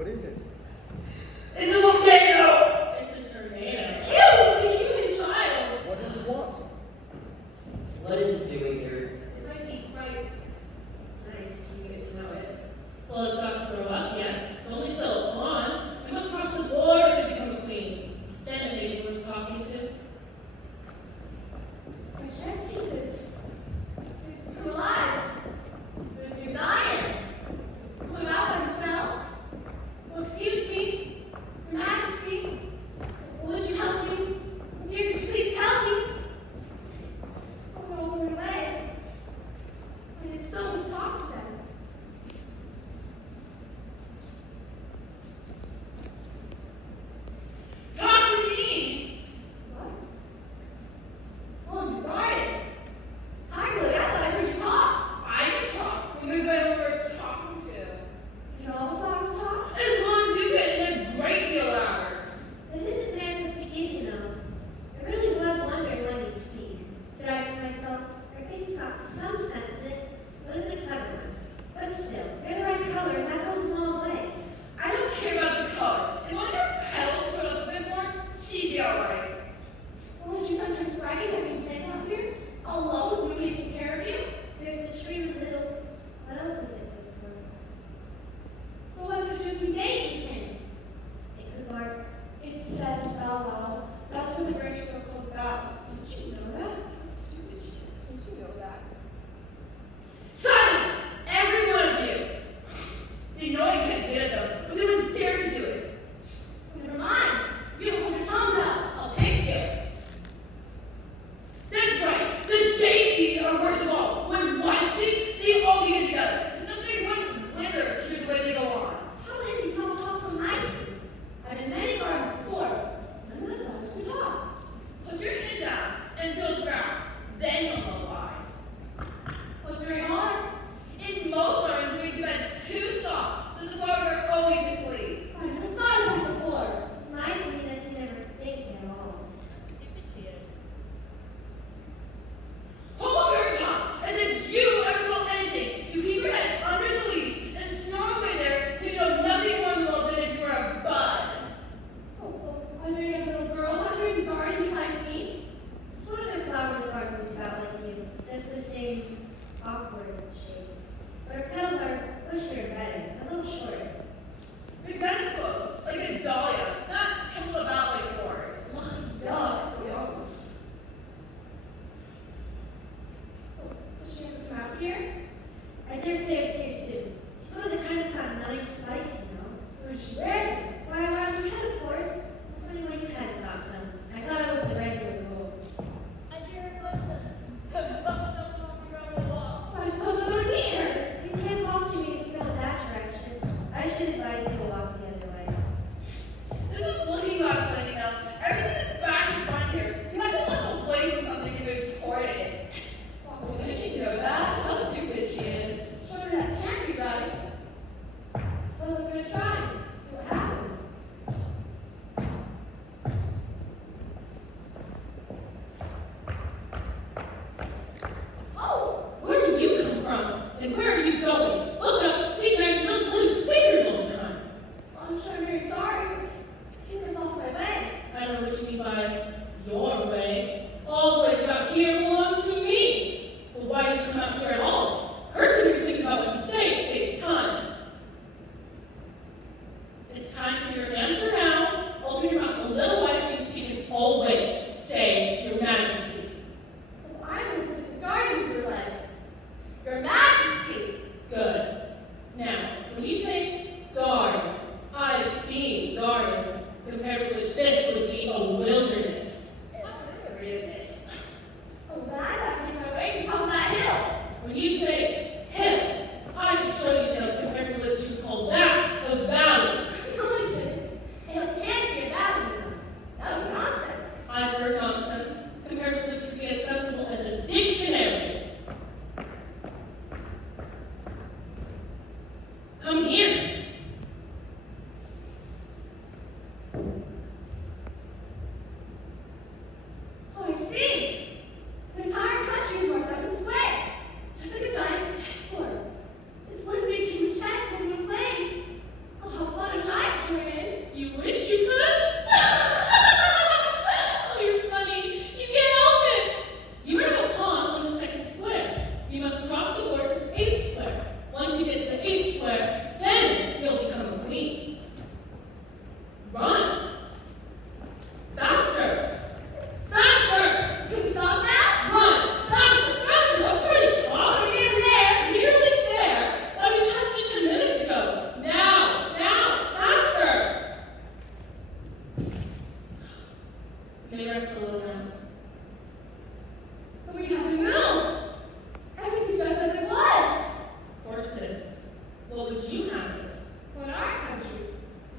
What is it? It's a volcano! It's a tornado. Ew, it's a human child! What does it want? What is it doing here? It might be quite nice for you to know it. Well, it's not to grow up yet. It's only still a pawn. We must cross the border to become a queen. Then it may be worth talking to. My chess pieces. It's alive. There's your Zion. Put them out by themselves. Well, excuse me, Your Majesty. Would you help me? Dear, could you please tell me? Oh, they're all on their way. I did so much talk to them. Talk to me! What? Oh, I'm guarded. Tigerly, I thought I heard you talk. I can talk. Who is I over talking to? Can all the flowers talk? As long as you get in a great deal of hours. It isn't man's beginning, you know. I really was wondering when you speak. Said I to myself, her face has got some sense in it, but isn't a clever one. But still, you're the right color, and that goes a long way. I don't care about the color. If one of her petals put up a bit more, she'd be alright. Won't you sometimes bragging that we plant out here? Alone with nobody to take care of you? There's the tree in the middle. What else is it good for? But what could you do if we danger him? It could bark. It says bow wow. That's what the branches are called boughs. Did you know that? How stupid she is. Did you know that? Silence! Every one of you! They know I can't get at them, but they wouldn't dare to do it. Never mind. You don't hold your tongues up. I'll pick you. That's right. The daisies are worst of all. When one speaks, they all get together. It's nothing one wither through the way they go on. How is it you don't talk so nicely? I've been in many gardens before. None of the flowers can talk. Put your head down and feel the ground. Then you'll know why. What's very hard? In most gardens, we make the beds too soft, so the flowers are always asleep. I never thought of that before. It's my opinion that you never think at all. Stupid she is. Hold your tongue, as if you ever saw anything. You keep your head under the leaves and snore away there till you know nothing more in the world than if you were a bud. Oh, are there any little girls out here in the garden besides me? There's one other flower in the garden who's about like you. Just the same awkward shape. But her petals are bushier and better, a little shorter. You're kind of close, like a dahlia, not tumble about like yours. Yuck, gross. Oh, does she have to come out here? I dare say it's safe soon. She's one of the kind that's got nice spikes, you know. Where did she wear them? Why, around your head, of course. I was wondering why you hadn't got some. I thought it was the regular rule. I hear it like the bubble around the wall. I suppose I'm going to meet her. You can't follow me if you go in that direction. I should advise you to walk the other way. This is looking glass letting out. Everything is back in front here. You have to look away from something to move toward it. Oh, does she know that? How stupid she is. Surely that can't be right. I suppose I'm going to try. See what happens. Oh, where do you come from? And where are you going? Look up, speak nice, and don't tell you fingers all the time. I'm sure I'm very sorry. I think I've lost my way. I don't know what you mean by your way. All the ways out here belong to me. Well, why do you come out here at all? Hurts when you think about what to say, it saves time. It's time for your answer now. Open your mouth a little wider when you speak and always say, Your Majesty. Well, I'm just guarding your leg. Your Majesty! Good. Now, when you say garden, I've seen gardens compared with which this would be a wilderness. Oh, that I can make my way to the top of that hill. When you say hill, I can show you those compared with which you call that a valley. No, I shouldn't. A hill can't be a valley. That would be nonsense. I've heard nonsense compared with which would be as sensible as a dictionary. Come here. Oh, I see. The entire country is marked out in squares, just like a giant chessboard. It's one big human chess moving in place. Oh, how fun a child What would you have it? Well, in our country,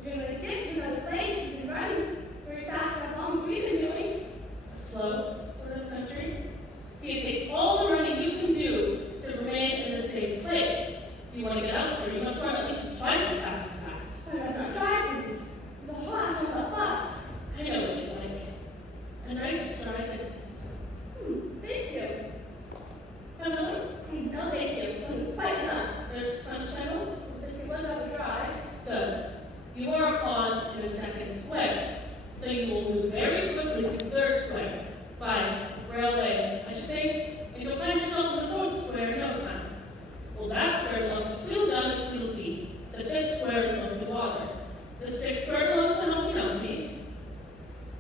we generally get to another place and be running very fast as long as we've been doing. A slow sort of country? See, it takes all the running you can do to remain in the same place. If you want to get elsewhere, you must run at least twice as fast as that. But I'm not driving this. There's a whole lot of a bus. I know what you like. And ready to try this. Thank you. Have another? No, thank you. It's quite enough. There's punch table. This is much of a drive. Good. You are upon in the second square, so you will move very quickly through the third square by railway, I should think, and you'll find yourself in the fourth square in no time. Well, that square belongs to Tweedledum and Tweedledee. The fifth square is mostly water. The sixth square belongs to Humpty Dumpty.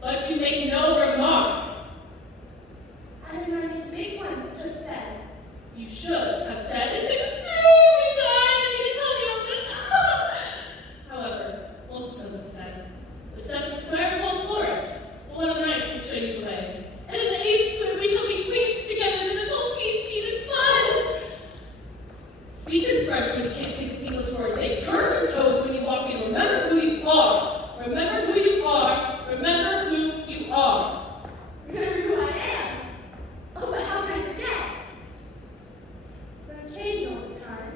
But you make no remark. I didn't really need to make one, just said. You should have said, it's extremely kind of you to tell me all this. However, most of us have said, the seventh square is all forest. But one of the knights will show you the way. And in the eighth square, we shall be queens together, and it's all feasting and fun. Speak in French when you can't think of English word. They turn your toes when you walk in. Remember who you are. Remember who you are. Remember who you are. Remember who I am. Oh, but how can I forget? But I've changed all the time.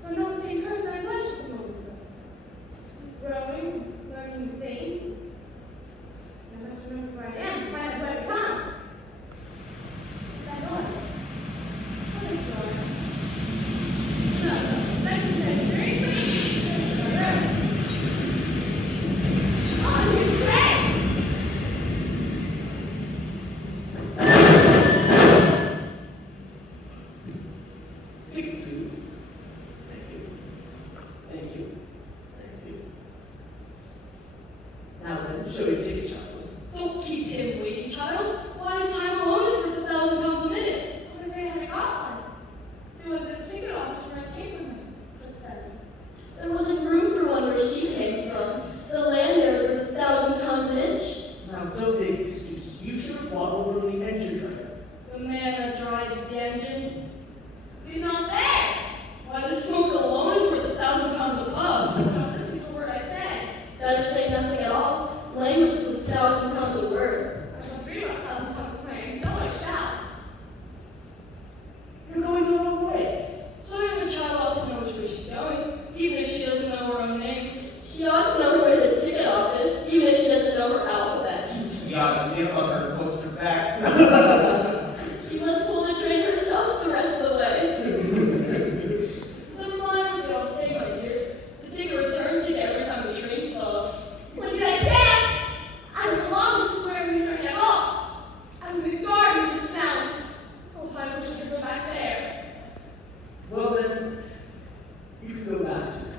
So I'm not the same person I was just a moment ago. Growing, learning new things. I must remember who I am to find out where I've come. Yes, I know this. I think so. No, I can say very quickly. Oh, he's great! Tickets, please. Thank you. Thank you. Thank you. Now then, show your ticket, child. Don't keep him waiting, child. Why, his time alone is worth £1,000 a minute. I'm afraid I haven't got one. There was a ticket office where I came from just then. There wasn't room for one where she came from. The land there is worth £1,000 an inch. Now, don't make excuses. You should have waddled from the engine driver. The man that drives the engine. He's not there! Why, the smoke alone is worth £1,000 above. Now listen to the word I said. Better say nothing at all. Language is worth £1,000 a word. I shall dream of £1,000 slang. No, I shall. You're going the wrong way. So the child ought to know which way she's going, even if she doesn't know her own name. She ought to know where's the ticket office, even if she doesn't know her alphabet. You gotta see it on her poster back. She must pull the train herself the rest of the way. Never mind what they all say, my dear. The ticket return ticket every time the train stops. When you get a chance, I don't belong to the square returning at all. I was in the garden just now. Oh, I wish I could go back there. Well then, you can go back to the country.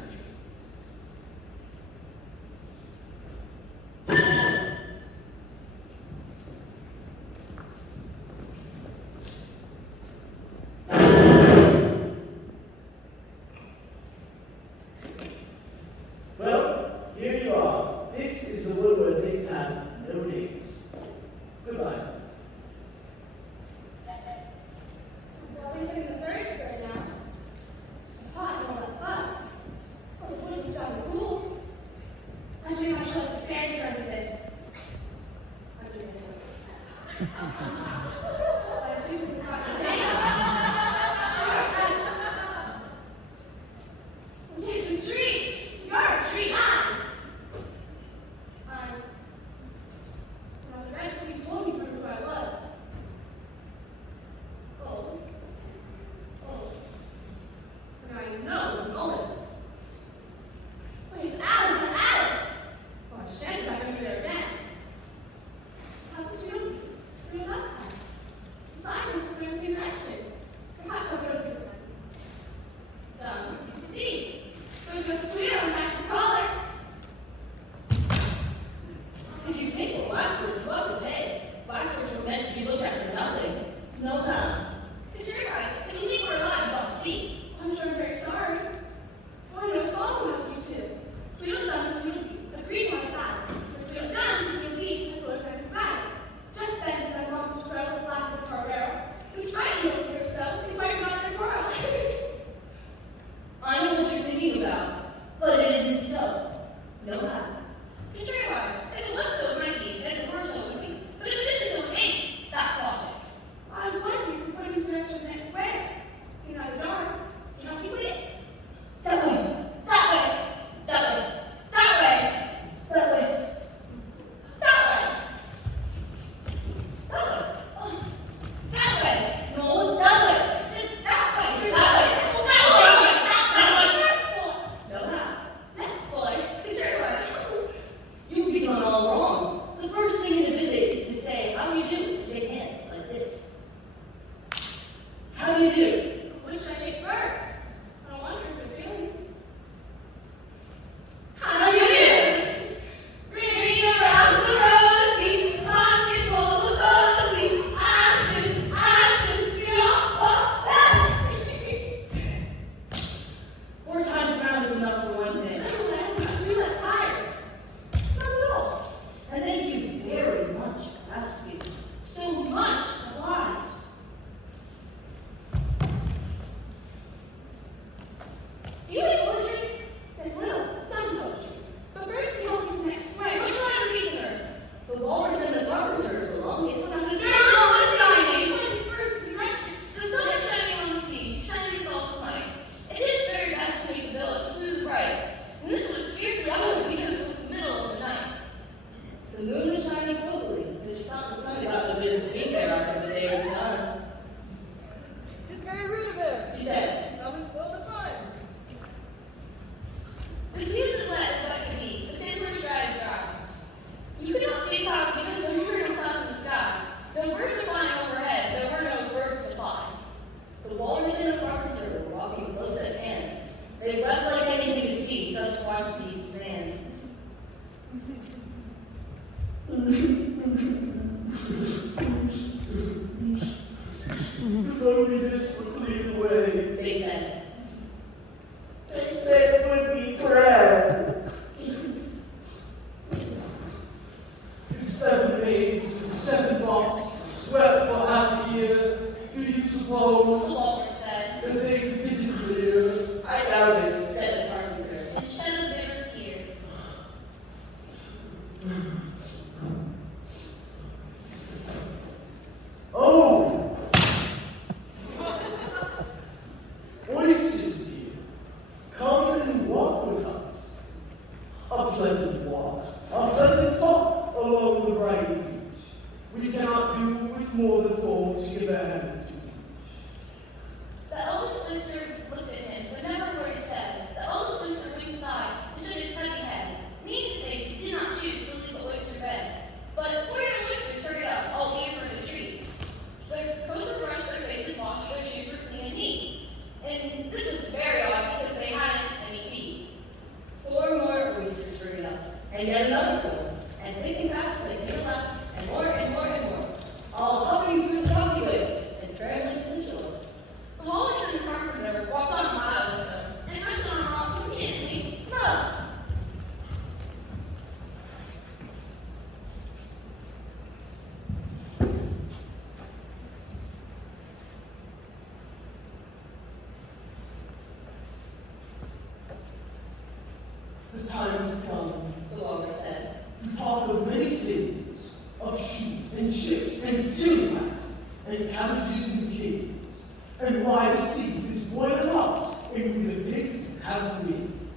The time has come. the walrus said. You talk of many things, of shoes and ships and silhouettes and cabbages and kings, and why the sea is boiling up and we the pigs have wings.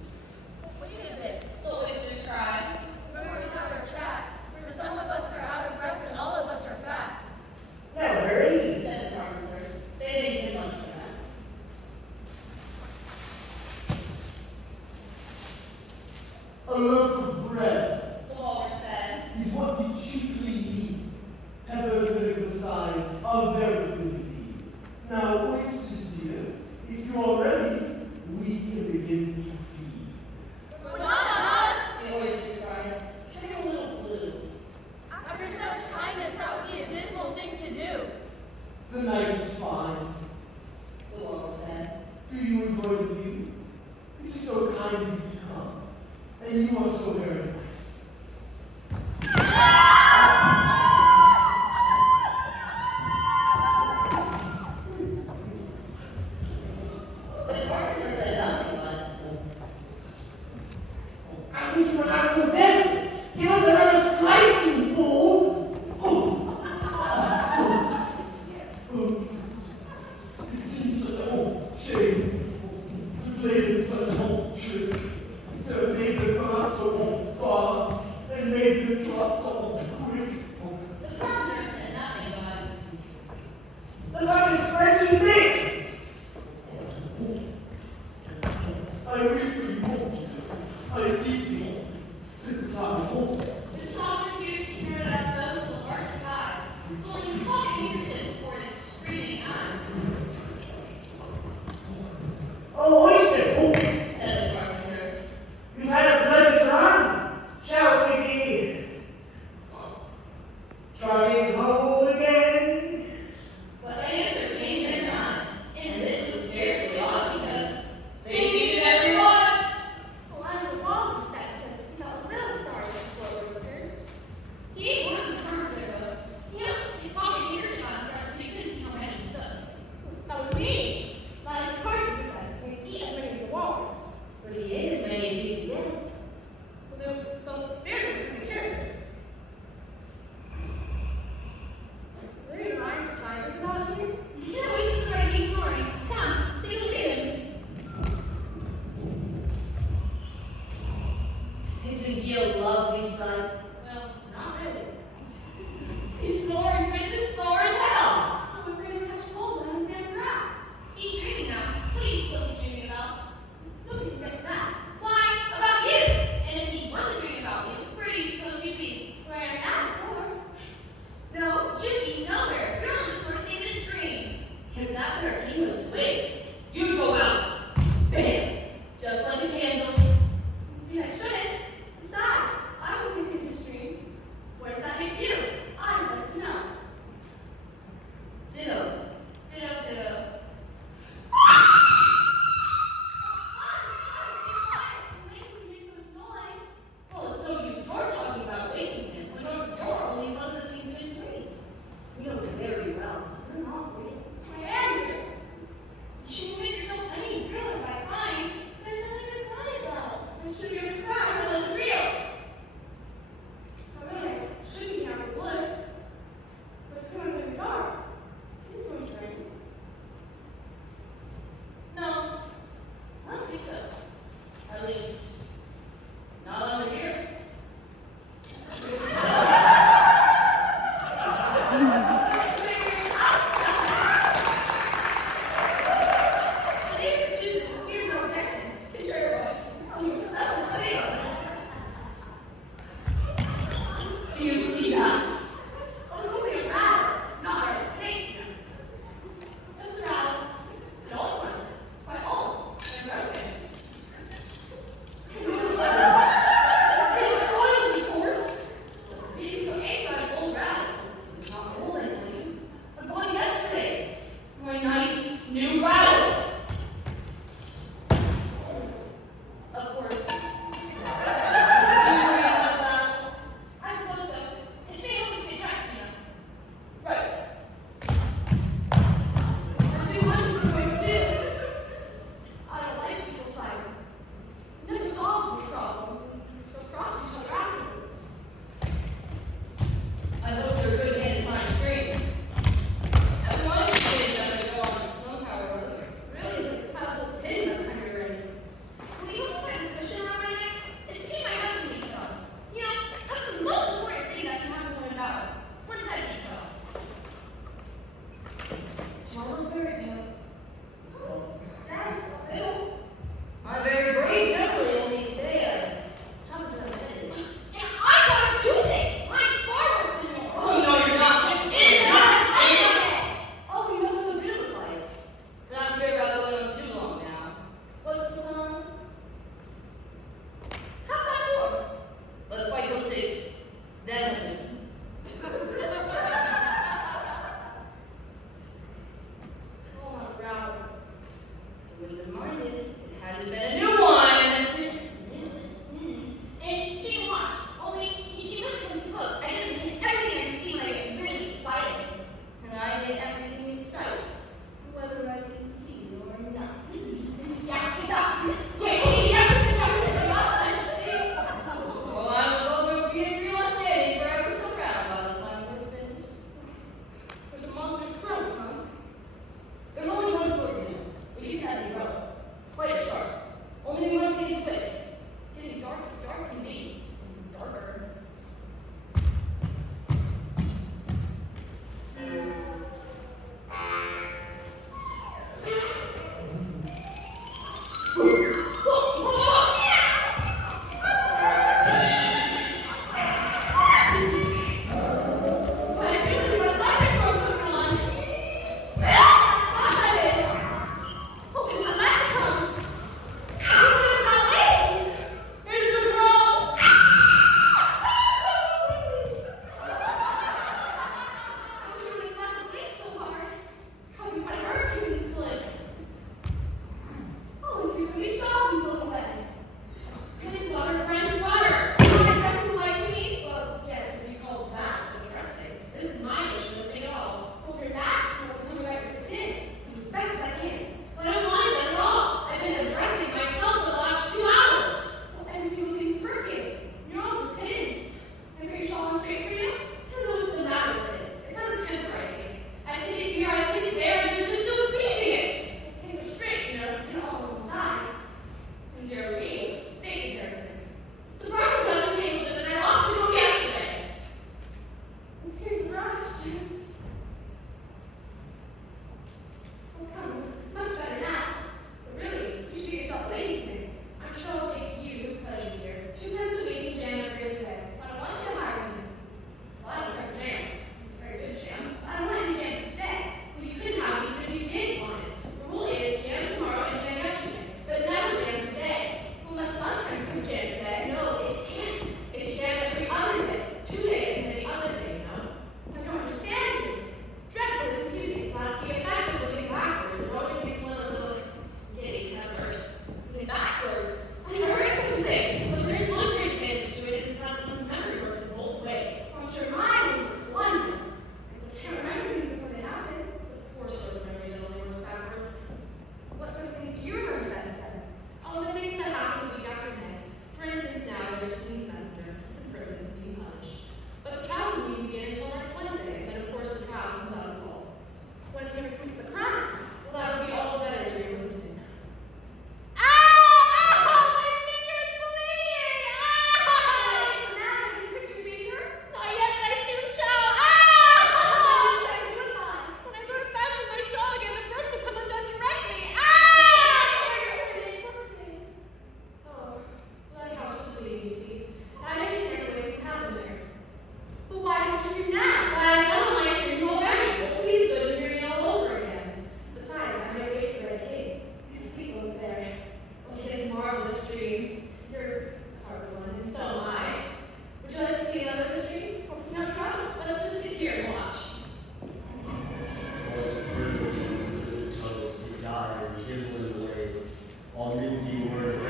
Wait a bit. The oysters cried. Remember we had our chat. For some of us are out of breath and all of us are fat. Now hurry, said the carpenter. They didn't take much for that. A loaf of bread The walrus said. is what we chiefly need. Heather the size of very good need. Now, oysters, dear, if you are ready, we can begin to feed. But not us! The oysters cried. Turn a little blue. After such kindness, that would be a dismal thing to do. The night is fine. The walrus said. Do you enjoy the view? It is so kind of you to come, and you are so very nice. The carpenter said nothing but, I wish you were not so desperate. Give us another slice, you fool. It seems such a whole shame to play with such whole tricks, to have made the grass so whole far, and made the trot so quick. The carpenter said nothing but. The light is spread too thick. I weep for you, I deeply sympathize. The softer tears he snorted out those with largest eyes, pulling his pocket handkerchief before his screaming eyes. Oh, oyster. said the carpenter. You've had a pleasant run. Shall we be trotting home again? But the answer came in none, and this was scarcely odd because they needed everyone. Well, I'm the walrus said because he felt a little sorry for oysters. He ate more than the carpenter though. He also his pocket handkerchief on front so you couldn't see how many he took. That was me. My partner does. We eat as many as the walrus. But he ate as many as he could get. Well, they were both very good characters. Very nice tigers out here. Yeah, we just started King Sorry. Come, take a look at him. Isn't he a lovely sight? Well, not really. He's snoring fit to snore his head off. I'm afraid I'll catch cold down in dead grass. He's dreaming now. Please, what's he dreaming about? Nobody forgets that. Why, about you. And if he wasn't dreaming about you, where do you suppose you'd be? Where I am now, of course. No, you'd be nowhere. You're only sort of in his dream. If that hurricane was awake, you'd go out. Bam! Just like a candle. Then I shouldn't. Besides, I was thinking this dream. Where does that make you? I'd like to know. Ditto. Ditto, ditto. Well, it's no use your talking about waking him when you're only one of the things in his dream. We know very well. You're not real. You shouldn't make yourself any realer by crying. There's nothing to cry about. I should be able to cry if it wasn't real. I really should be here in wood. But it's going to be dark. It's going to rain. No, I don't think so. At least, not over here. The days of Susan, we're no Texan. It sure was. You selfish things. Do you see that? Oh, it's only a rabbit, not a snake. Just a rabbit. Don't run. My home. I'm broken.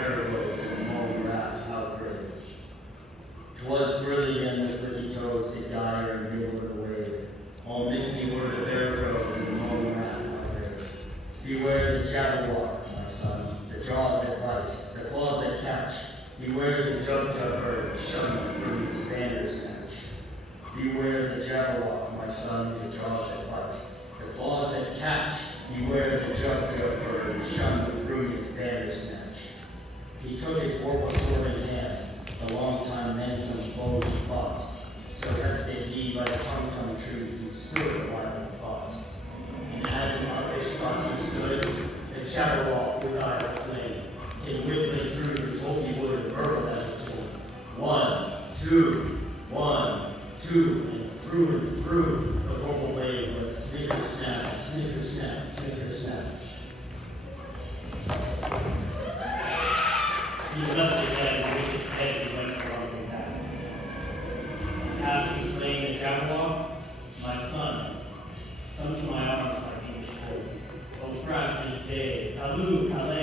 arrows and long wrath outbreak. 'Twas brilliant and the slippy toes to gyre and giggle at the wave. All minty were the arrows and long wrath outbreak. Beware the jabberwock, my son, the jaws that bite, the claws that catch. Beware the jug-jug bird, shun the fruit's bandersnatch. Beware the jabberwock, my son, the jaws that bite, the claws that catch. Beware the jug-jug bird, shun the fruit's bandersnatch. He took his warp sword in hand, the long-time manson foe he fought. So rested he by the tongue-tongue tree, he stood a while and fought. And as in uffish thought he stood, the jabberwock with eyes aflame, came whiffling through the tulgey wood and burbled as it came. 1, 2, 1, 2, and through the vocal blade went snicker-snap, snicker-snap, snicker-snap. He left his head and with his head he went crawling back. After he slain the jabberwock, my son, come to my arms, my English boy. O fractus Dei, Kalu, Kale,